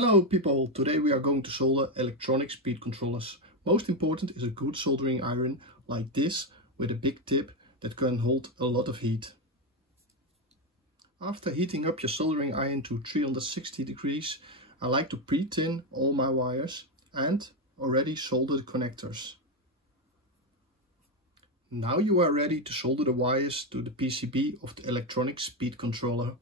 Hello people, today we are going to solder electronic speed controllers. Most important is a good soldering iron like this with a big tip that can hold a lot of heat. After heating up your soldering iron to 360 degrees, I like to pre-tin all my wires and already solder the connectors. Now you are ready to solder the wires to the PCB of the electronic speed controller.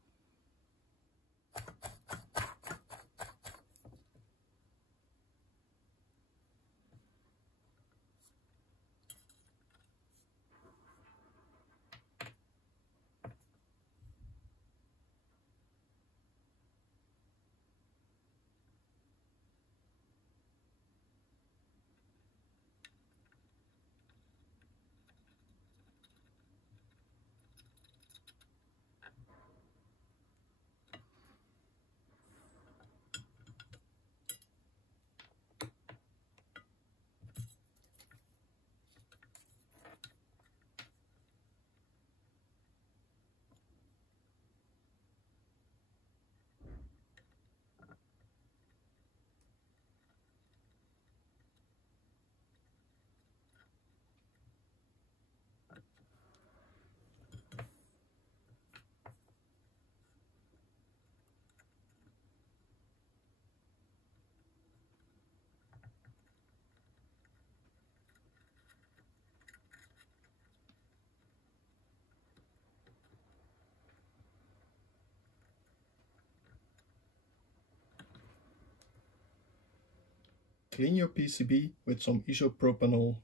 Clean your PCB with some isopropanol.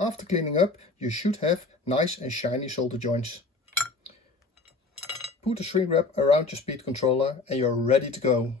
After cleaning up, you should have nice and shiny solder joints. Put a shrink wrap around your speed controller and you're ready to go.